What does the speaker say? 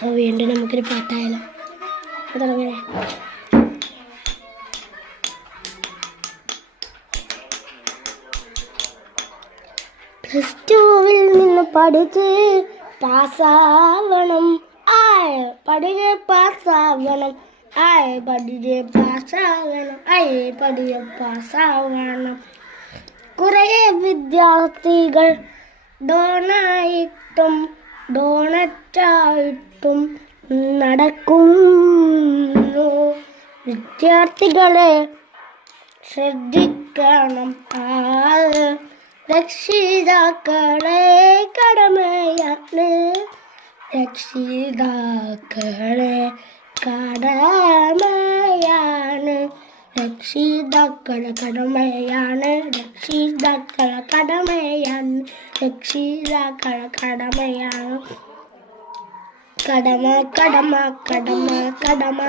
അപ്പോൾ വീണ്ടും നമുക്കൊരു പാട്ടായാലോ. തുടങ്ങണേ. പ്ലസ് ടുവിൽ നിന്ന് പഠിച്ച് പാസ്സാവണം, പഠിച്ച് പാസ്സാവണം, പഠിച്ച് പാസ്സാവണം, പഠിച്ച് പാസ്സാവണം. കുറേ വിദ്യാർത്ഥികൾ ഡോണായിട്ടും ഡോണറ്റായിട്ടും നടക്കുന്നു. വിദ്യാർത്ഥികളെ ശ്രദ്ധിക്കണം, രക്ഷിതാക്കളെ കടമയാണ്, രക്ഷിതാക്കളെ കടമയാണ്, രക്ഷിതാക്കളെ കടമയാണ്, രക്ഷിതാക്കളെ കടമയാണ്, രക്ഷിതാക്കളെ കടമയാണ്. കടമ കടമ കടമ കടമ.